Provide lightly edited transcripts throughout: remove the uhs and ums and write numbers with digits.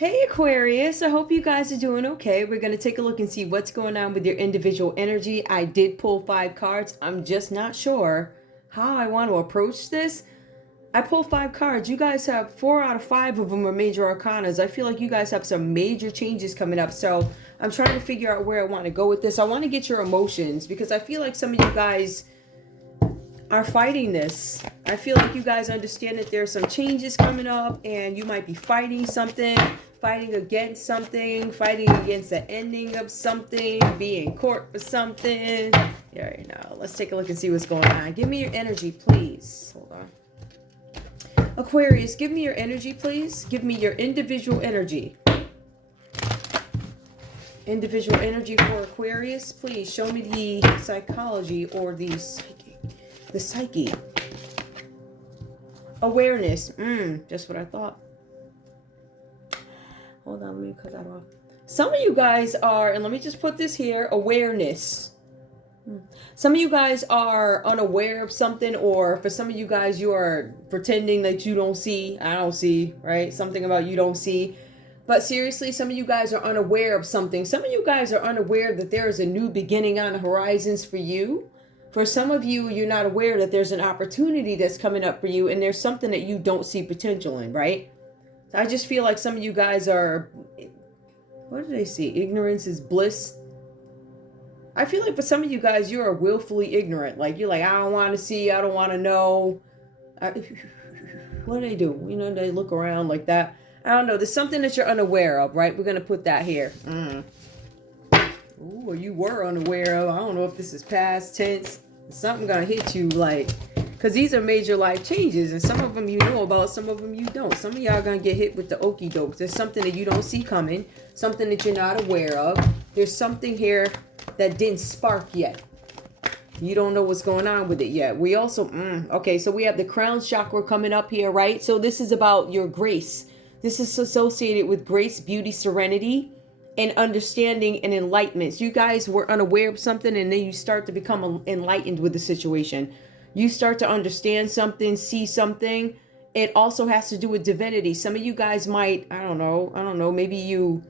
Hey Aquarius, I hope you guys are doing okay. We're going to take a look and see what's going on with your individual energy. I did pull 5 cards. I'm just not sure how I want to approach this. I pulled 5 cards. You guys have 4 out of 5 of them are major arcanas. I feel like you guys have some major changes coming up. So I'm trying to figure out where I want to go with this. I want to get your emotions because I feel like some of you guys are fighting this. I feel like you guys understand that there's some changes coming up and you might be fighting something, fighting against something, fighting against the ending of something, being in court for something. Yeah, right now, let's take a look and see what's going on. Give me your energy, please. Hold on. Aquarius, give me your energy, please. Give me your individual energy. Individual energy for Aquarius. Please show me the psychology or the psyche. Awareness. Just what I thought. Hold on, let me cut that off. Some of you guys are, and let me just put this here, awareness. Some of you guys are unaware of something, or for some of you guys, you are pretending that you don't see. I don't see, right? Something about you don't see. But seriously, some of you guys are unaware of something. Some of you guys are unaware that there is a new beginning on the horizons for you. For some of you, you're not aware that there's an opportunity that's coming up for you, and there's something that you don't see potential in, right? So I just feel like some of you guys are, what do they see? Ignorance is bliss. I feel like for some of you guys, you are willfully ignorant. Like, you're like, I don't want to see, I don't want to know. What do they do? You know, they look around like that. I don't know. There's something that you're unaware of, right? We're going to put that here. Ooh, or you were unaware of. I don't know if this is past tense. Something gonna hit you, like, because these are major life changes, and some of them you know about, some of them you don't. Some of y'all gonna get hit with the okie dokes. There's something that you don't see coming, something that you're not aware of. There's something here that didn't spark yet. You don't know what's going on with it yet. We also, okay, so we have the crown chakra coming up here, right? So this is about your grace. This is associated with grace, beauty, serenity, and understanding and enlightenment. You guys were unaware of something, and then you start to become enlightened with the situation. You start to understand something, see something. It also has to do with divinity. Some of you guys might, I don't know, maybe you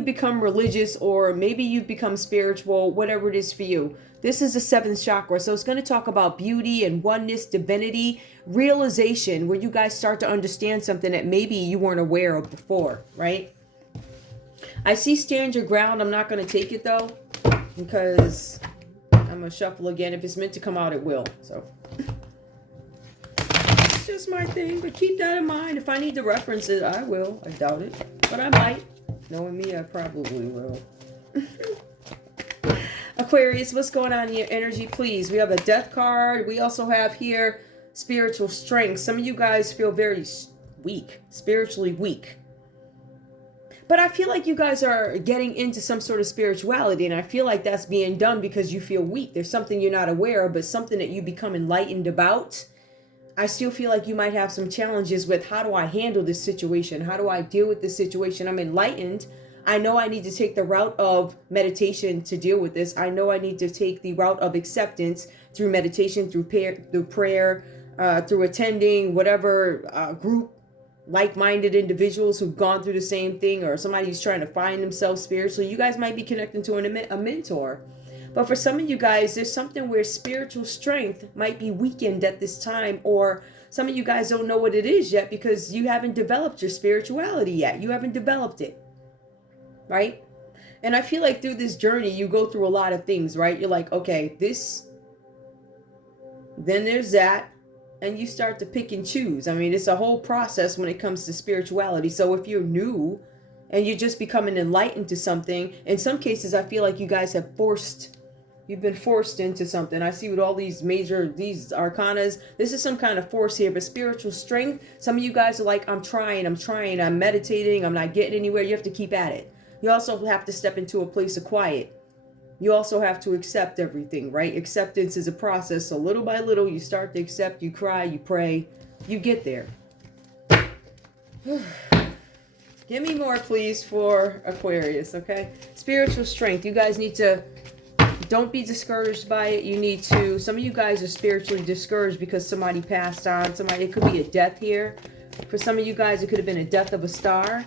become religious, or maybe you become spiritual, whatever it is for you. This is the 7th chakra, so it's going to talk about beauty and oneness, divinity, realization, where you guys start to understand something that maybe you weren't aware of before, right? I see stand your ground. I'm not going to take it though, because I'm going to shuffle again. If it's meant to come out, it will. So it's just my thing, but keep that in mind. If I need to reference it, I will. I doubt it, but I might. Knowing me, I probably will. Aquarius, what's going on in your energy, please? We have a death card. We also have here spiritual strength. Some of you guys feel very weak, spiritually weak. But I feel like you guys are getting into some sort of spirituality, and I feel like that's being done because you feel weak. There's something you're not aware of, but something that you become enlightened about. I still feel like you might have some challenges with, how do I handle this situation? How do I deal with this situation? I'm enlightened. I know I need to take the route of meditation to deal with this. I know I need to take the route of acceptance through meditation, through prayer, through attending whatever group, like-minded individuals who've gone through the same thing, or somebody who's trying to find themselves spiritually. You guys might be connecting to a mentor. But for some of you guys, there's something where spiritual strength might be weakened at this time, or some of you guys don't know what it is yet because you haven't developed your spirituality yet. You haven't developed it, right? And I feel like through this journey, you go through a lot of things, right? You're like, okay, this, then there's that. And you start to pick and choose. I mean, it's a whole process when it comes to spirituality. So if you're new and you're just becoming enlightened to something, in some cases, I feel like you guys have you've been forced into something. I see with all these these arcanas, this is some kind of force here. But spiritual strength, some of you guys are like, I'm trying, I'm meditating, I'm not getting anywhere. You have to keep at it. You also have to step into a place of quiet. You also have to accept everything, right? Acceptance is a process. So little by little, you start to accept, you cry, you pray, you get there. Give me more, please, for Aquarius, okay? Spiritual strength. You guys need to, don't be discouraged by it. You need to, some of you guys are spiritually discouraged because somebody passed on. It could be a death here. For some of you guys, it could have been a death of a star.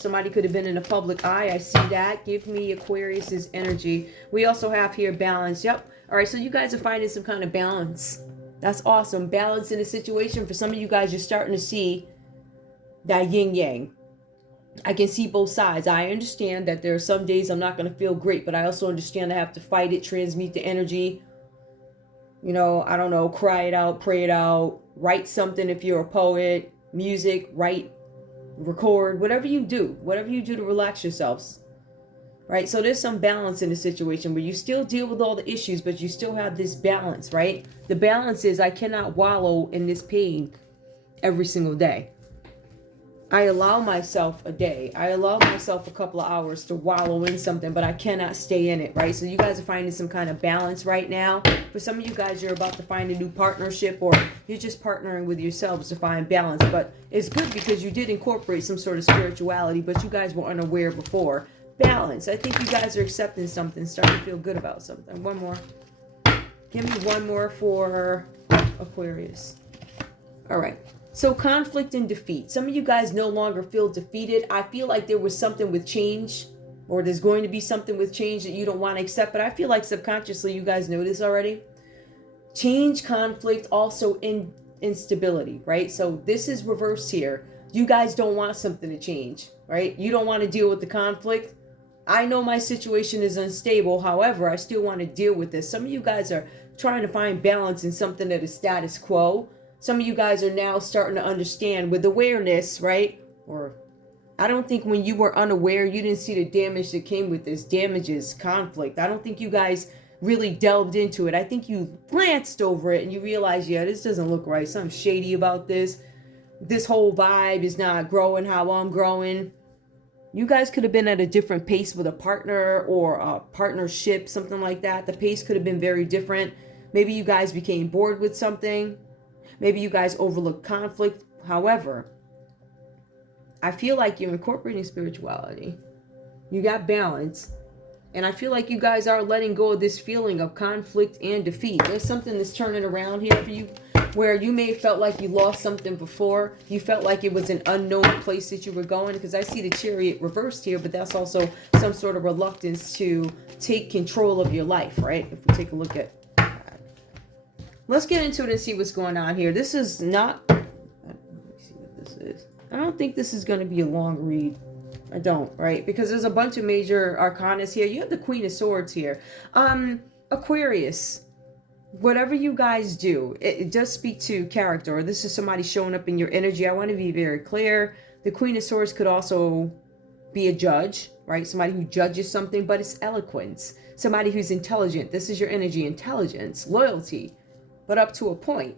Somebody could have been in a public eye. I see that. Give me Aquarius's energy. We also have here balance. Yep. All right, so you guys are finding some kind of balance. That's awesome. Balance in a situation. For some of you guys, you're starting to see that yin yang. I can see both sides. I understand that there are some days I'm not going to feel great, but I also understand I have to fight it, transmute the energy. You know, I don't know, cry it out, pray it out, write something if you're a poet, music, write, record, whatever you do to relax yourselves. Right? So there's some balance in the situation where you still deal with all the issues, but you still have this balance, right? The balance is I cannot wallow in this pain every single day. I allow myself a day. I allow myself a couple of hours to wallow in something, but I cannot stay in it, right? So you guys are finding some kind of balance right now. For some of you guys, you're about to find a new partnership, or you're just partnering with yourselves to find balance. But it's good because you did incorporate some sort of spirituality, but you guys were unaware before. Balance. I think you guys are accepting something, starting to feel good about something. One more. Give me one more for Aquarius. All right. So conflict and defeat. Some of you guys no longer feel defeated. I feel like there was something with change, or there's going to be something with change that you don't want to accept. But I feel like subconsciously you guys know this already. Change, conflict, also instability, right? So this is reversed here. You guys don't want something to change, right? You don't want to deal with the conflict. I know my situation is unstable. However, I still want to deal with this. Some of you guys are trying to find balance in something that is status quo. Some of you guys are now starting to understand with awareness, right? Or I don't think when you were unaware, you didn't see the damage that came with this. Damages, conflict. I don't think you guys really delved into it. I think you glanced over it and you realized, yeah, this doesn't look right. Something shady about this. This whole vibe is not growing how I'm growing. You guys could have been at a different pace with a partner or a partnership, something like that. The pace could have been very different. Maybe you guys became bored with something. Maybe you guys overlook conflict. However, I feel like you're incorporating spirituality. You got balance. And I feel like you guys are letting go of this feeling of conflict and defeat. There's something that's turning around here for you where you may have felt like you lost something before. You felt like it was an unknown place that you were going. Because I see the Chariot reversed here, but that's also some sort of reluctance to take control of your life, right? If we take a look at... Let's get into it and see what's going on here. This is not... Let me see what this is. I don't think this is going to be a long read. I don't, right? Because there's a bunch of major arcanas here. You have the Queen of Swords here. Aquarius, whatever you guys do, it does speak to character. Or this is somebody showing up in your energy. I want to be very clear. The Queen of Swords could also be a judge, right? Somebody who judges something, but it's eloquence. Somebody who's intelligent. This is your energy, intelligence, loyalty. But up to a point.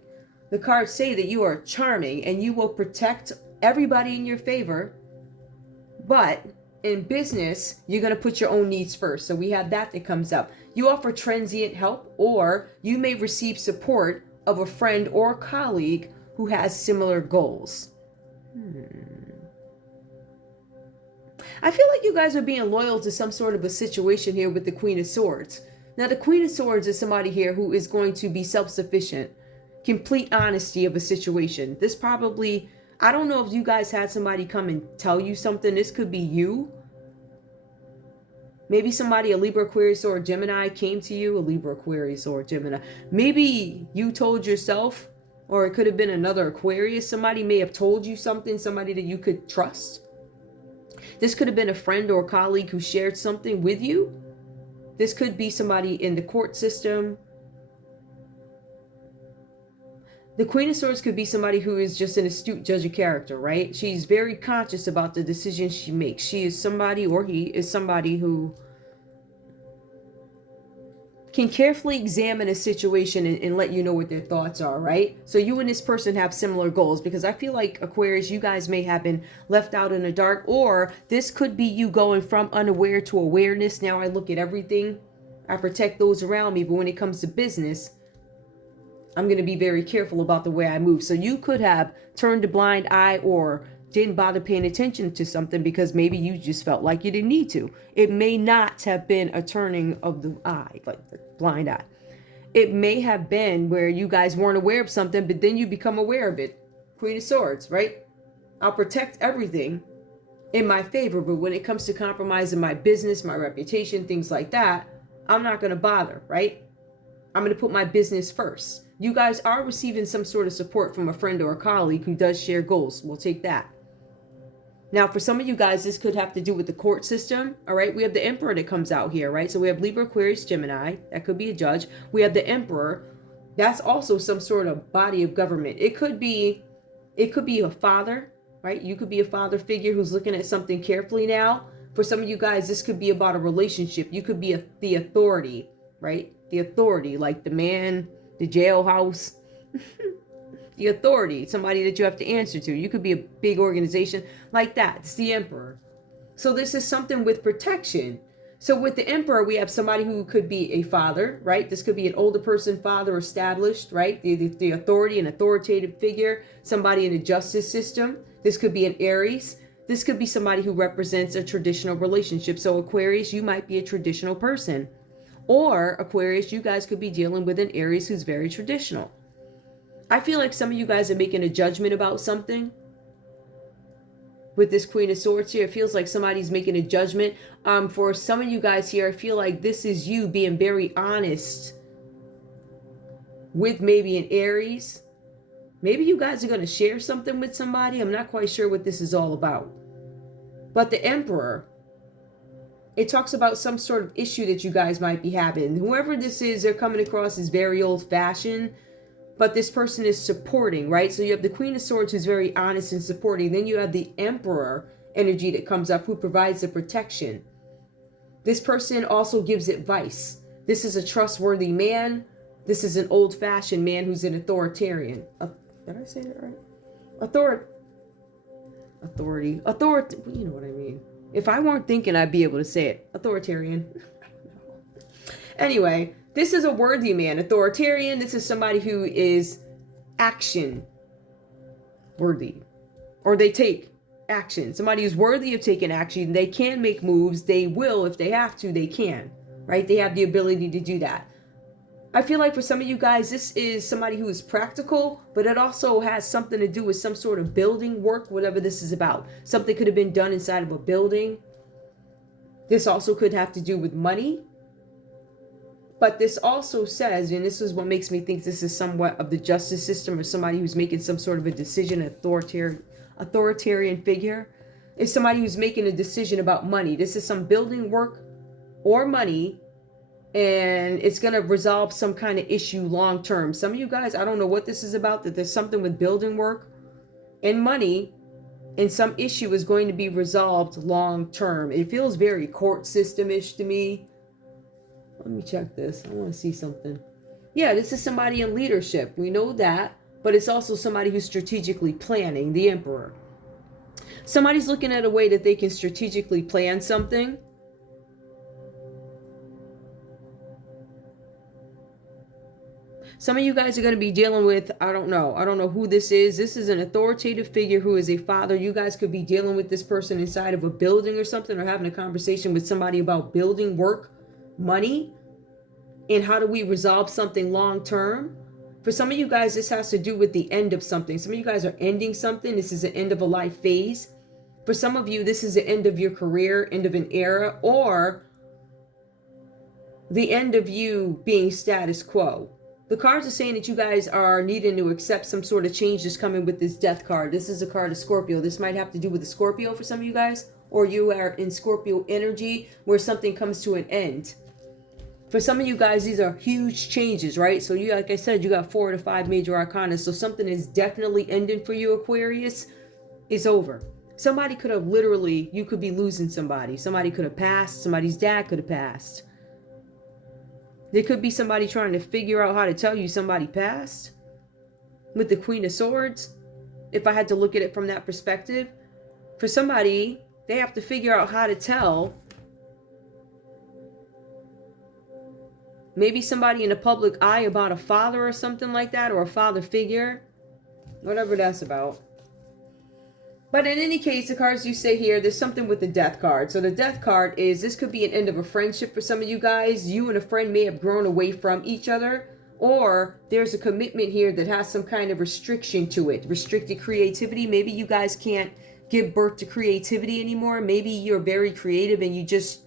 The cards say that you are charming and you will protect everybody in your favor. But in business, you're going to put your own needs first. So we have that comes up. You offer transient help, or you may receive support of a friend or colleague who has similar goals. I feel like you guys are being loyal to some sort of a situation here with the Queen of Swords. Now, the Queen of Swords is somebody here who is going to be self-sufficient. Complete honesty of a situation. This probably, I don't know if you guys had somebody come and tell you something. This could be you. Maybe somebody, a Libra, Aquarius, or a Gemini came to you. A Libra, Aquarius, or a Gemini. Maybe you told yourself, or it could have been another Aquarius. Somebody may have told you something, somebody that you could trust. This could have been a friend or a colleague who shared something with you. This could be somebody in the court system. The Queen of Swords could be somebody who is just an astute judge of character, right? She's very conscious about the decisions she makes. She is somebody, or he is somebody who can carefully examine a situation and let you know what their thoughts are, right? So you and this person have similar goals, because I feel like, Aquarius, you guys may have been left out in the dark, or this could be you going from unaware to awareness. Now I look at everything. I protect those around me, but when it comes to business, I'm going to be very careful about the way I move. So you could have turned a blind eye or didn't bother paying attention to something because maybe you just felt like you didn't need to. It may not have been a turning of the eye, like the blind eye. It may have been where you guys weren't aware of something, but then you become aware of it. Queen of Swords, right? I'll protect everything in my favor. But when it comes to compromising my business, my reputation, things like that, I'm not going to bother, right? I'm going to put my business first. You guys are receiving some sort of support from a friend or a colleague who does share goals. We'll take that. Now, for some of you guys, this could have to do with the court system. All right. We have the Emperor that comes out here, right? So we have Libra, Aquarius, Gemini. That could be a judge. We have the Emperor. That's also some sort of body of government. It could be a father, right? You could be a father figure who's looking at something carefully now. For some of you guys, this could be about a relationship. You could be the authority, right? The authority, like the man, the jailhouse, the authority, somebody that you have to answer to. You could be a big organization like that. It's the Emperor. So this is something with protection. So with the Emperor, we have somebody who could be a father, right? This could be an older person, father, established, right? The authority, an authoritative figure, somebody in the justice system. This could be an Aries. This could be somebody who represents a traditional relationship. So Aquarius, you might be a traditional person. Or Aquarius, you guys could be dealing with an Aries who's very traditional. I feel like some of you guys are making a judgment about something. With this Queen of Swords here, it feels like somebody's making a judgment. For some of you guys here, I feel like this is you being very honest with maybe an Aries. Maybe you guys are going to share something with somebody. I'm not quite sure what this is all about. But the Emperor, it talks about some sort of issue that you guys might be having. Whoever this is, they're coming across as very old-fashioned. But this person is supporting, right? So you have the Queen of Swords who's very honest and supporting. Then you have the Emperor energy that comes up who provides the protection. This person also gives advice. This is a trustworthy man. This is an old-fashioned man who's an authoritarian. Did I say that right? Authority. You know what I mean. If I weren't thinking, I'd be able to say it. Authoritarian. Anyway. This is a worthy man, authoritarian. This is somebody who is action worthy, or they take action. Somebody who's worthy of taking action. They can make moves. They will, if they have to, they can, right? They have the ability to do that. I feel like for some of you guys, this is somebody who is practical, but it also has something to do with some sort of building work, whatever this is about. Something could have been done inside of a building. This also could have to do with money. But this also says, and this is what makes me think this is somewhat of the justice system or somebody who's making some sort of a decision, authoritarian figure, is somebody who's making a decision about money. This is some building work or money, and it's going to resolve some kind of issue long term. Some of you guys, I don't know what this is about, that there's something with building work and money, and some issue is going to be resolved long term. It feels very court system-ish to me. Let me check this. I want to see something. Yeah, this is somebody in leadership. We know that. But it's also somebody who's strategically planning, the Emperor. Somebody's looking at a way that they can strategically plan something. Some of you guys are going to be dealing with, I don't know who this is. This is an authoritative figure who is a father. You guys could be dealing with this person inside of a building or something, or having a conversation with somebody about building work, money, and how do we resolve something long term. For some of you guys, this has to do with the end of something. Some of you guys are ending something. This is the end of a life phase. For some of you, this is the end of your career, end of an era, or the end of you being status quo. The cards are saying that you guys are needing to accept some sort of change that's coming with this death card. This is a card of Scorpio. This might have to do with the Scorpio for some of you guys, or you are in Scorpio energy where something comes to an end. For some of you guys, these are huge changes, right? So you, like I said, you got 4 to 5 major arcana. So something is definitely ending for you, Aquarius. It's over. Somebody could have literally, you could be losing somebody. Somebody could have passed. Somebody's dad could have passed. There could be somebody trying to figure out how to tell you somebody passed. With the Queen of Swords, if I had to look at it from that perspective, for somebody, they have to figure out how to tell. Maybe somebody in the public eye about a father or something like that, or a father figure. Whatever that's about. But in any case, the cards you say here, there's something with the death card. So the death card is, this could be an end of a friendship for some of you guys. You and a friend may have grown away from each other. Or there's a commitment here that has some kind of restriction to it. Restricted creativity. Maybe you guys can't give birth to creativity anymore. Maybe you're very creative and you just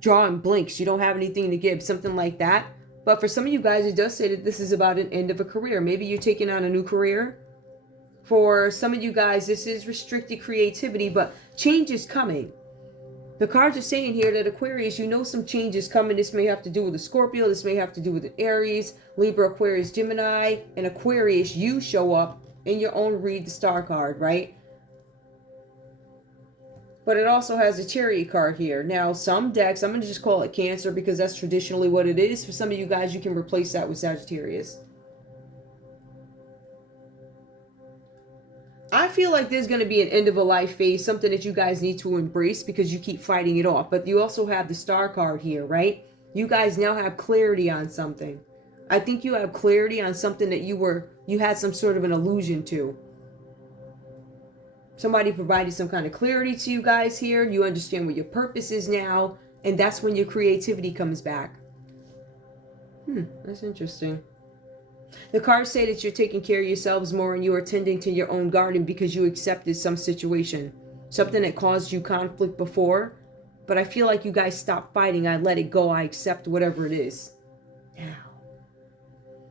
draw in blanks. You don't have anything to give, something like that. But for some of you guys, it does say that this is about an end of a career. Maybe you're taking on a new career. For some of you guys, this is restricted creativity, but change is coming. The cards are saying here that Aquarius, you know some change is coming. This may have to do with a Scorpio. This may have to do with an Aries, Libra, Aquarius, Gemini. And Aquarius, you show up in your own read, the star card, right? But it also has a Chariot card here. Now, some decks, I'm going to just call it Cancer because that's traditionally what it is. For some of you guys, you can replace that with Sagittarius. I feel like there's going to be an end of a life phase, something that you guys need to embrace because you keep fighting it off. But you also have the Star card here, right? You guys now have clarity on something. I think you have clarity on something that you had some sort of an illusion to. Somebody provided some kind of clarity to you guys here. You understand what your purpose is now. And that's when your creativity comes back. That's interesting. The cards say that you're taking care of yourselves more and you are tending to your own garden because you accepted some situation. Something that caused you conflict before. But I feel like you guys stopped fighting. I let it go. I accept whatever it is. Now,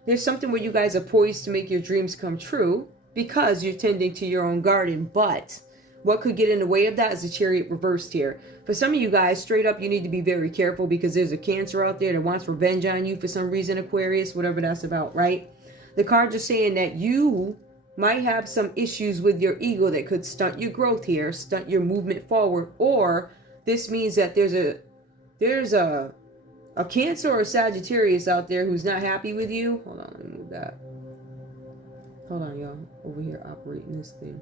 there's something where you guys are poised to make your dreams come true because you're tending to your own garden. But what could get in the way of that is the Chariot reversed here. For some of you guys, straight up, you need to be very careful because there's a Cancer out there that wants revenge on you for some reason, Aquarius, whatever that's about, right? The cards are saying that you might have some issues with your ego that could stunt your growth here, stunt your movement forward, or this means that there's a Cancer or a Sagittarius out there who's not happy with you. Hold on, let me move that. Hold on, y'all. Over here operating this thing.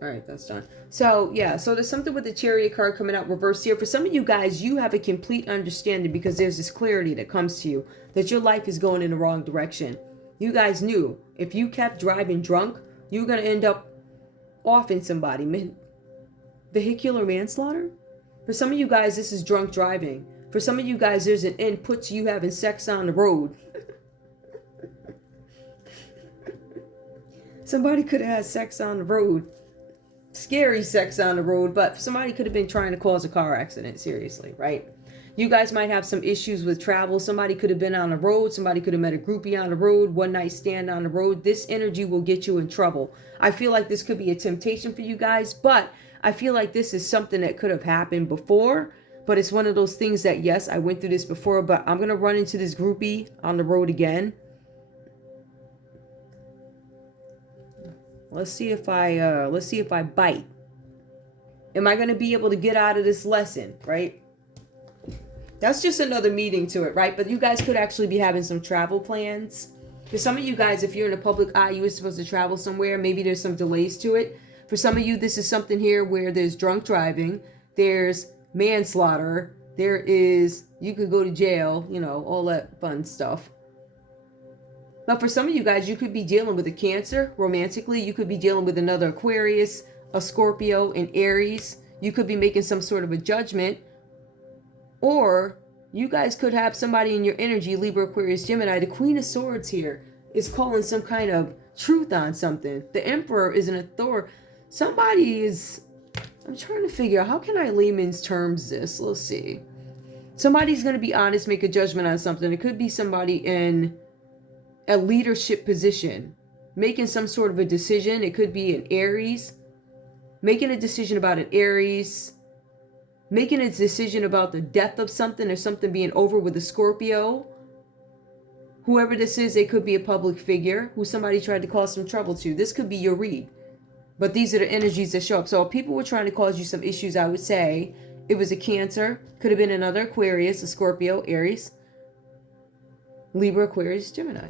All right, that's done. So, yeah, so there's something with the Chariot card coming out reversed here. For some of you guys, you have a complete understanding because there's this clarity that comes to you that your life is going in the wrong direction. You guys knew if you kept driving drunk, you were going to end up offing somebody. Vehicular manslaughter? For some of you guys, this is drunk driving. For some of you guys, there's an input to you having sex on the road. Somebody could have had sex on the road. Scary sex on the road, but somebody could have been trying to cause a car accident, seriously, right? You guys might have some issues with travel. Somebody could have been on the road. Somebody could have met a groupie on the road, one night stand on the road. This energy will get you in trouble. I feel like this could be a temptation for you guys, but I feel like this is something that could have happened before, but it's one of those things that, yes, I went through this before, but I'm going to run into this groupie on the road again. Let's see if I bite. Am I going to be able to get out of this lesson, right? That's just another meaning to it, right? But you guys could actually be having some travel plans. For some of you guys, if you're in a public eye, you were supposed to travel somewhere. Maybe there's some delays to it. For some of you, this is something here where there's drunk driving. There's manslaughter. There is, you could go to jail, you know, all that fun stuff. But for some of you guys, you could be dealing with a Cancer romantically. You could be dealing with another Aquarius, a Scorpio, an Aries. You could be making some sort of a judgment. Or you guys could have somebody in your energy, Libra, Aquarius, Gemini. The Queen of Swords here is calling some kind of truth on something. The Emperor is an authority. Somebody is, I'm trying to figure out, how can I layman's terms this? Let's see. Somebody's going to be honest, make a judgment on something. It could be somebody in a leadership position, making some sort of a decision. It could be an Aries, making a decision about an Aries, making a decision about the death of something or something being over with a Scorpio. Whoever this is, they could be a public figure who somebody tried to cause some trouble to. This could be your read. But these are the energies that show up. So if people were trying to cause you some issues, I would say it was a Cancer, could have been another Aquarius, a Scorpio, Aries, Libra, Aquarius, Gemini.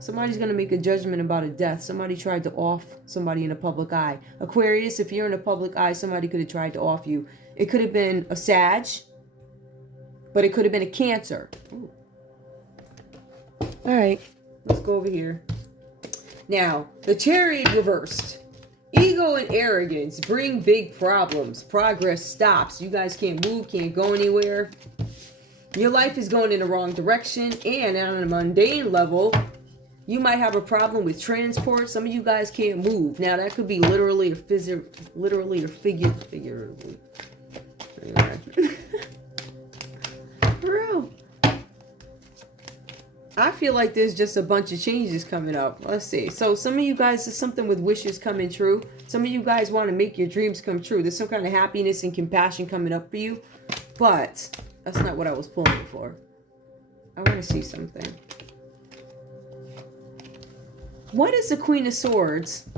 Somebody's going to make a judgment about a death. Somebody tried to off somebody in a public eye. Aquarius, if you're in a public eye, somebody could have tried to off you. It could have been a Sag, but it could have been a Cancer. Ooh. All right, let's go over here. Now, the Chariot reversed. Ego and arrogance bring big problems. Progress stops. You guys can't move, can't go anywhere. Your life is going in the wrong direction, and on a mundane level, you might have a problem with transport. Some of you guys can't move. Now, that could be literally or figuratively. Anyway. For real. I feel like there's just a bunch of changes coming up. Let's see. So some of you guys, there's something with wishes coming true. Some of you guys want to make your dreams come true. There's some kind of happiness and compassion coming up for you. But that's not what I was pulling for. I want to see something. What is the Queen of Swords?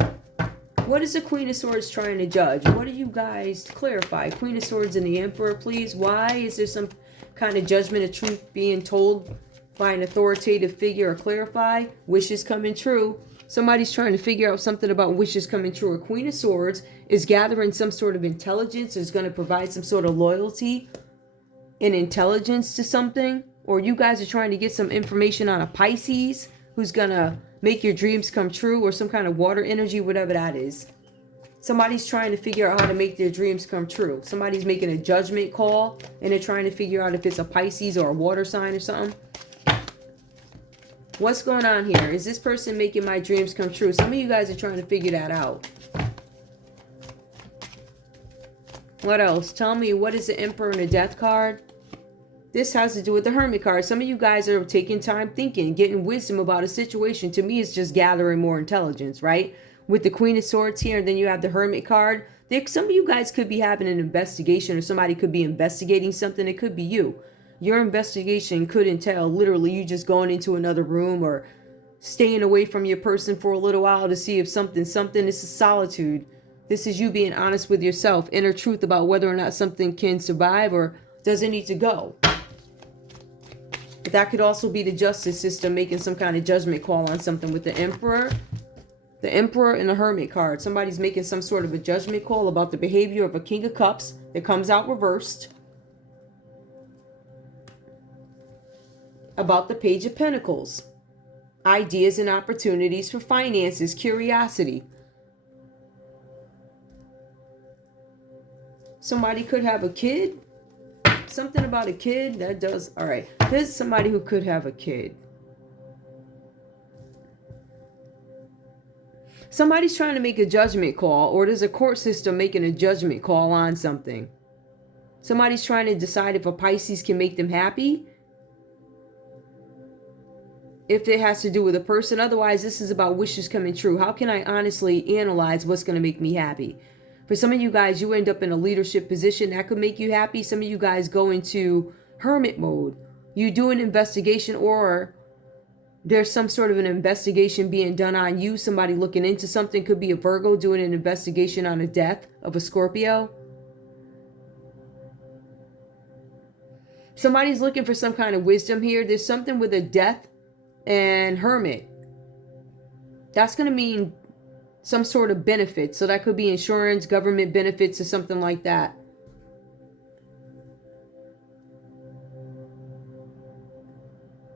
What is the Queen of Swords trying to judge? What do you guys clarify? Queen of Swords and the Emperor, please. Why is there some kind of judgment of truth being told by an authoritative figure or clarify? Wishes coming true. Somebody's trying to figure out something about wishes coming true. A Queen of Swords is gathering some sort of intelligence, is going to provide some sort of loyalty and intelligence to something. Or you guys are trying to get some information on a Pisces who's going to make your dreams come true, or some kind of water energy, whatever that is. Somebody's trying to figure out how to make their dreams come true. Somebody's making a judgment call and they're trying to figure out if it's a Pisces or a water sign or something. What's going on here? Is this person making my dreams come true? Some of you guys are trying to figure that out. What else? Tell me, what is the Emperor and the Death card? This has to do with the Hermit card. Some of you guys are taking time thinking, getting wisdom about a situation. To me, it's just gathering more intelligence, right? With the Queen of Swords here, and then you have the Hermit card. Some of you guys could be having an investigation, or somebody could be investigating something. It could be you. Your investigation could entail literally you just going into another room or staying away from your person for a little while to see if something. This is solitude. This is you being honest with yourself, inner truth about whether or not something can survive or does it need to go. But that could also be the justice system making some kind of judgment call on something with the Emperor. The Emperor and the Hermit card. Somebody's making some sort of a judgment call about the behavior of a King of Cups that comes out reversed. About the Page of Pentacles. Ideas and opportunities for finances. Curiosity. Somebody could have a kid. Something about a kid that does. All right. There's somebody who could have a kid. Somebody's trying to make a judgment call, or there's a court system making a judgment call on something. Somebody's trying to decide if a Pisces can make them happy. If it has to do with a person. Otherwise, this is about wishes coming true. How can I honestly analyze what's going to make me happy? For some of you guys, you end up in a leadership position that could make you happy. Some of you guys go into hermit mode. You do an investigation, or there's some sort of an investigation being done on you. Somebody looking into something. Could be a Virgo doing an investigation on a death of a Scorpio. Somebody's looking for some kind of wisdom here. There's something with a death and hermit. That's going to mean some sort of benefit. So that could be insurance, government benefits, or something like that.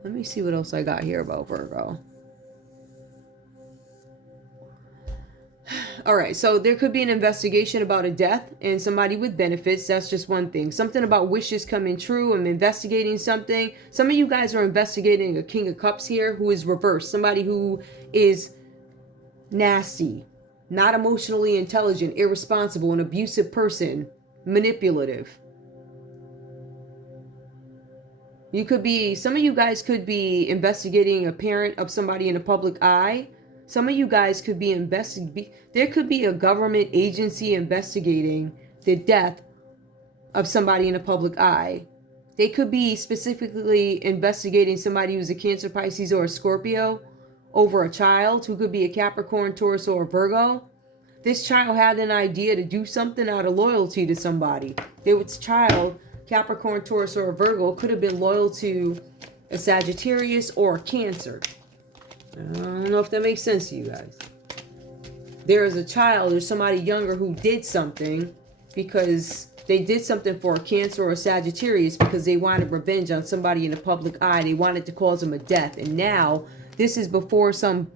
Let me see what else I got here about Virgo. All right, so there could be an investigation about a death and somebody with benefits. That's just one thing. Something about wishes coming true. I'm investigating something. Some of you guys are investigating a King of Cups here who is reversed. Somebody who is nasty, not emotionally intelligent, irresponsible, an abusive person, manipulative. Some of you guys could be investigating a parent of somebody in the public eye. Some of you guys could be there could be a government agency investigating the death of somebody in the public eye. They could be specifically investigating somebody who's a Cancer, Pisces, or a Scorpio over a child who could be a Capricorn, Taurus, or a Virgo. This child had an idea to do something out of loyalty to somebody. This child, Capricorn, Taurus, or a Virgo, could have been loyal to a Sagittarius or a Cancer. I don't know if that makes sense to you guys. There is a child or somebody younger who did something because they did something for a Cancer or a Sagittarius because they wanted revenge on somebody in the public eye. They wanted to cause them a death. And now this is before some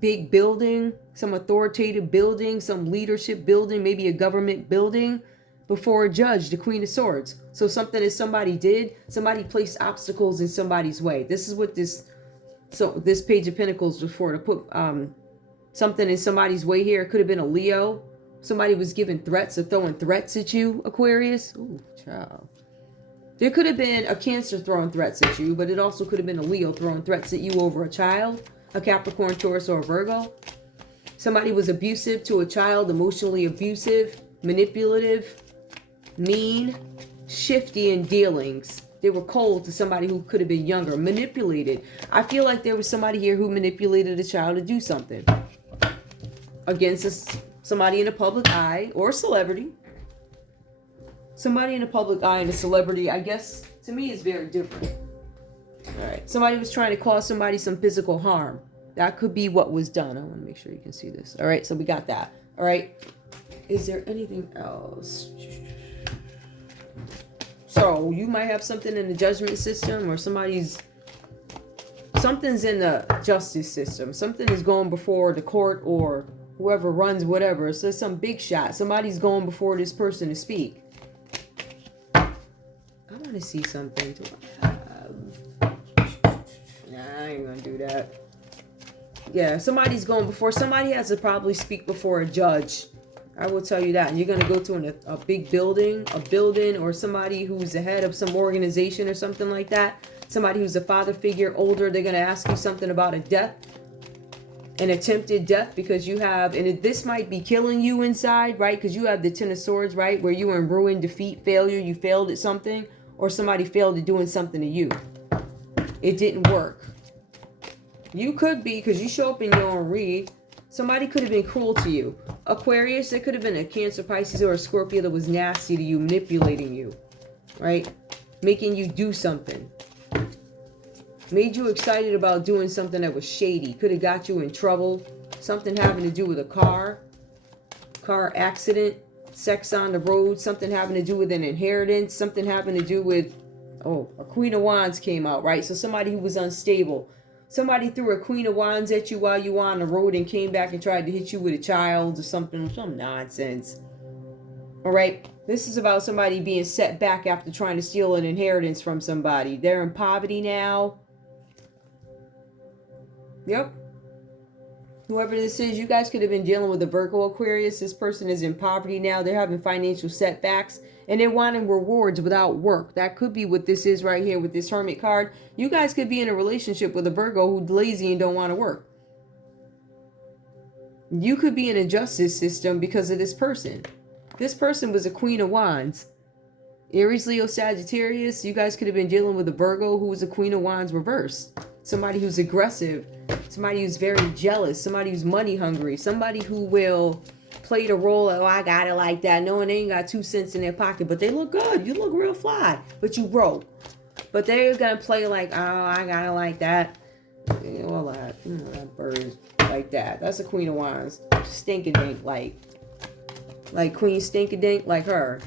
big building, some authoritative building, some leadership building, maybe a government building. before a judge, the Queen of Swords. So something that somebody did, somebody placed obstacles in somebody's way. This is what this Page of Pentacles was for, to put something in somebody's way here. It could have been a Leo. Somebody was giving threats or throwing threats at you, Aquarius. Ooh, child. There could have been a Cancer throwing threats at you, but it also could have been a Leo throwing threats at you over a child, a Capricorn, Taurus, or a Virgo. Somebody was abusive to a child, emotionally abusive, manipulative, mean, shifty in dealings. They were cold to somebody who could have been younger, manipulated. I feel like there was somebody here who manipulated a child to do something against somebody in the public eye or a celebrity. Somebody in the public eye and a celebrity, I guess, to me, is very different. All right. Somebody was trying to cause somebody some physical harm. That could be what was done. I want to make sure you can see this. All right. So we got that. All right. Is there anything else? So you might have something in the judgment system, or something's in the justice system. Something is going before the court or whoever runs whatever. So some big shot. Somebody's going before this person to speak. I want to see something. Nah, I ain't going to do that. Yeah, somebody's going before. Somebody has to probably speak before a judge. I will tell you that. You're going to go to a big building, or somebody who's the head of some organization or something like that. Somebody who's a father figure, older. They're going to ask you something about a death, an attempted death, because you have, and this might be killing you inside, right? Because you have the Ten of Swords, right? Where you were in ruin, defeat, failure. You failed at something, or somebody failed at doing something to you. It didn't work. You could be, because you show up in your own read, somebody could have been cruel to you. Aquarius, there could have been a Cancer, Pisces, or a Scorpio that was nasty to you, manipulating you, right? Making you do something. Made you excited about doing something that was shady. Could have got you in trouble. Something having to do with a car accident, sex on the road, something having to do with an inheritance, something having to do with, a Queen of Wands came out, right? So somebody who was unstable. Somebody threw a Queen of Wands at you while you were on the road and came back and tried to hit you with a child or something, some nonsense. All right. This is about somebody being set back after trying to steal an inheritance from somebody. They're in poverty now. Yep. Whoever this is, you guys could have been dealing with a Virgo, Aquarius. This person is in poverty now. They're having financial setbacks and they're wanting rewards without work. That could be what this is right here with this Hermit card. You guys could be in a relationship with a Virgo who's lazy and don't want to work. You could be in a justice system because of this person. This person was a Queen of Wands. Aries, Leo, Sagittarius. You guys could have been dealing with a Virgo who was a Queen of Wands reversed. Somebody who's aggressive. Somebody who's very jealous. Somebody who's money hungry. Somebody who will play the role of, I got it like that, knowing they ain't got 2 cents in their pocket, but they look good. You look real fly, but you broke. But they're going to play like, oh, I got it like that. All that, that bird like that. That's a Queen of Wands. Stinkadink, like Queen Stinkadink, like her.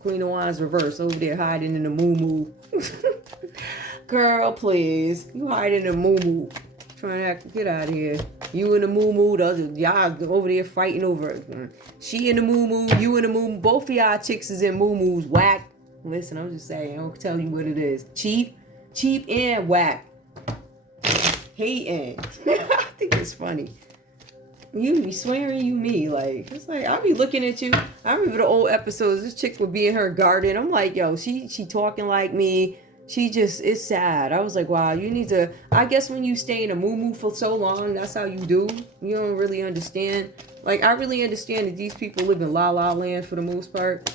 Queen of Wands reverse over there hiding in the moo-moo. Girl, please. You hiding in the moo-moo. Trying to get out of here. You in the moo-moo, y'all over there fighting over it. She in the moo-moo, you in the moo-moo. Both of y'all chicks is in moo-moos. Whack. Listen, I'm just saying. I'll tell you what it is. Cheap and whack. Hating. I think it's funny. You be swearing you me. Like, it's like, I'll be looking at you. I remember the old episodes. This chick would be in her garden. I'm like, yo, she talking like me. She just, it's sad. I was like, wow, you need to, I guess when you stay in a moo-moo for so long, that's how you do. You don't really understand. Like, I really understand that these people live in la-la land for the most part.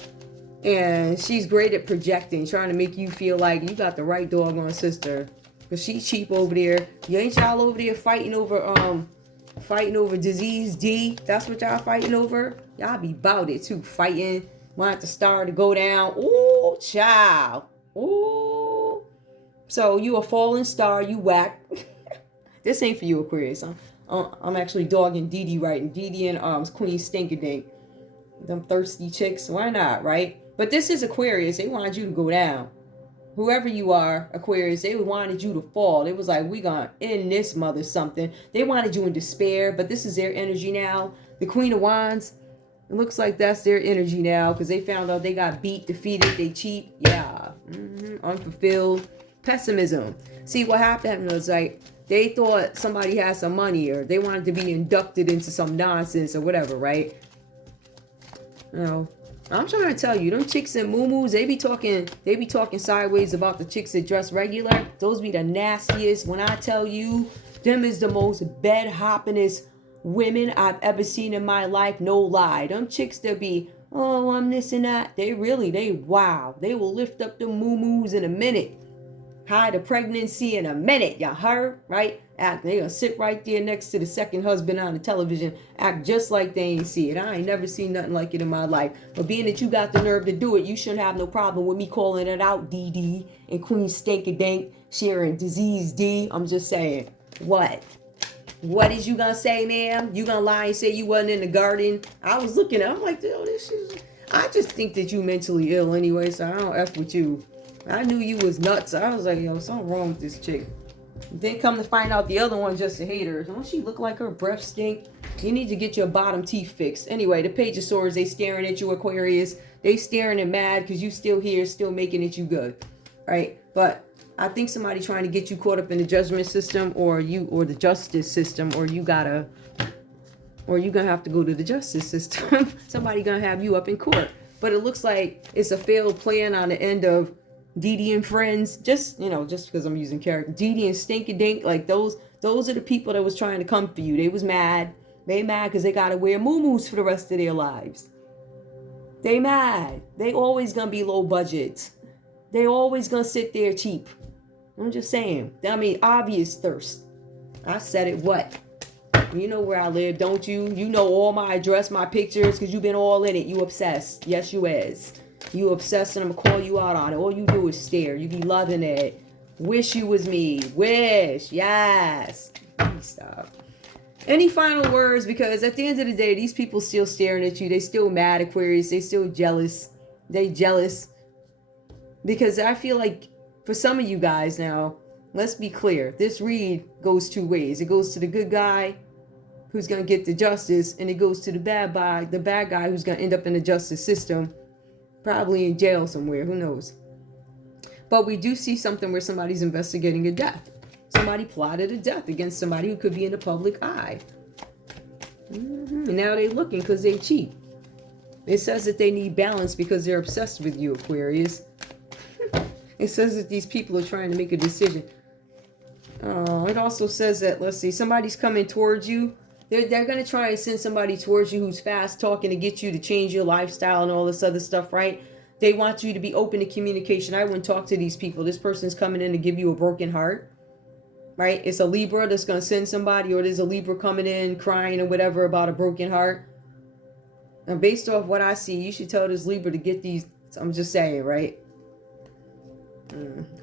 And she's great at projecting, trying to make you feel like you got the right doggone sister. Because she's cheap over there. You ain't y'all over there fighting over disease D. That's what y'all fighting over. Y'all be about it too. Fighting. Want the star to go down. Ooh, child. Ooh. So you a falling star, you whack. This ain't for you, Aquarius. I'm actually dogging Dee Dee right. And Dee Dee and Queen Stinkadink. Them thirsty chicks. Why not, right? But this is Aquarius. They wanted you to go down. Whoever you are, Aquarius, they wanted you to fall. It was like, we gonna end this mother something. They wanted you in despair, but this is their energy now. The Queen of Wands. It looks like that's their energy now because they found out they got beat, defeated, they cheat. Yeah. Unfulfilled. Pessimism. See, what happened was like they thought somebody had some money or they wanted to be inducted into some nonsense or whatever, right? You know, I'm trying to tell you, them chicks in muumuus, they be talking sideways about the chicks that dress regular. Those be the nastiest. When I tell you, them is the most bed hoppingest women I've ever seen in my life. No lie. Them chicks that be, oh, I'm this and that. They wow. They will lift up the muumuus in a minute. Hide a pregnancy in a minute. Y'all heard? Right? They gonna sit right there next to the second husband on the television, act just like they ain't see it. I ain't never seen nothing like it in my life. But being that you got the nerve to do it, you shouldn't have no problem with me calling it out, DD and Queen Stanky-Dank, sharing disease D. I'm just saying. What is you gonna say, ma'am? You gonna lie and say you wasn't in the garden? I was looking at it, I'm like, oh, this is... I just think that you mentally ill anyway, so I don't F with you. I knew you was nuts. I was like, yo, something wrong with this chick. Then come to find out the other one just a hater. Don't she look like her breath stink? You need to get your bottom teeth fixed. Anyway, the Page of Swords, they staring at you, Aquarius. They staring and mad because you still here, still making it you good. Right? But I think somebody trying to get you caught up in the judgment system or the justice system, or you gonna have to go to the justice system. Somebody gonna have you up in court. But it looks like it's a failed plan on the end of Dee and friends, just because I'm using character. Dee and Stinky-Dink, like those are the people that was trying to come for you. They was mad. They mad because they gotta wear muumuus for the rest of their lives. They mad. They always gonna be low budget. They always gonna sit there cheap. I'm just saying. I mean, obvious thirst. I said it. What? You know where I live, don't you? You know all my address, my pictures, because you've been all in it. You obsessed. Yes, you is. You obsessed, and I'm gonna call you out on it. All you do is stare. You be loving it. Wish you was me. Wish. Yes. Stop. Any final words? Because at the end of the day, these people still staring at you. They still mad, Aquarius. They still jealous. They jealous. Because I feel like for some of you guys now, let's be clear. This read goes two ways. It goes to the good guy who's gonna get the justice, and it goes to the bad guy who's gonna end up in the justice system. Probably in jail somewhere, who knows. But we do see something where somebody's investigating a death. Somebody plotted a death against somebody who could be in the public eye. And now they're looking because they cheat. It says that they need balance because they're obsessed with you, Aquarius. It says that these people are trying to make a decision. It also says that, let's see, somebody's coming towards you. They're going to try and send somebody towards you who's fast talking to get you to change your lifestyle and all this other stuff, right? They want you to be open to communication. I wouldn't talk to these people. This person's coming in to give you a broken heart, right? It's a Libra that's going to send somebody, or there's a Libra coming in crying or whatever about a broken heart. And based off what I see, you should tell this Libra to get these. I'm just saying, right?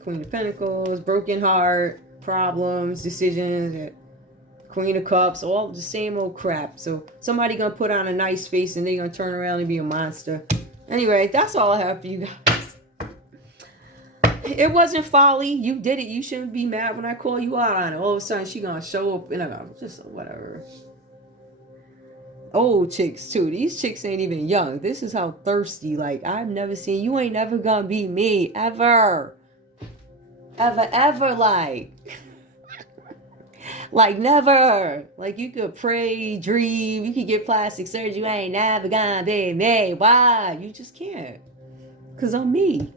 Queen of Pentacles, broken heart, problems, decisions, Queen of Cups, all the same old crap. So somebody gonna put on a nice face and they gonna turn around and be a monster. Anyway, that's all I have for you guys. It wasn't folly. You did it. You shouldn't be mad when I call you out on it. All of a sudden she gonna show up and just whatever. Old chicks too. These chicks ain't even young. This is how thirsty. Like, I've never seen. You ain't never gonna be me ever. Ever like. Like never. Like you could pray, dream, you could get plastic surgery. You ain't never gonna be me. Why? You just can't. Cause I'm me.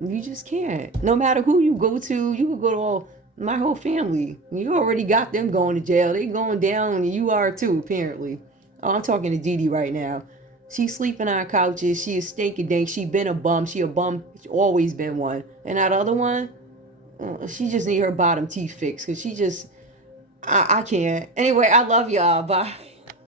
You just can't. No matter who you go to, you could go to my whole family. You already got them going to jail. They going down and you are too, apparently. Oh, I'm talking to Dee right now. She's sleeping on couches. She is stinky-dink. She been a bum. She a bum. She always been one. And that other one, she just need her bottom teeth fixed because she just, I can't. Anyway, I love y'all. Bye.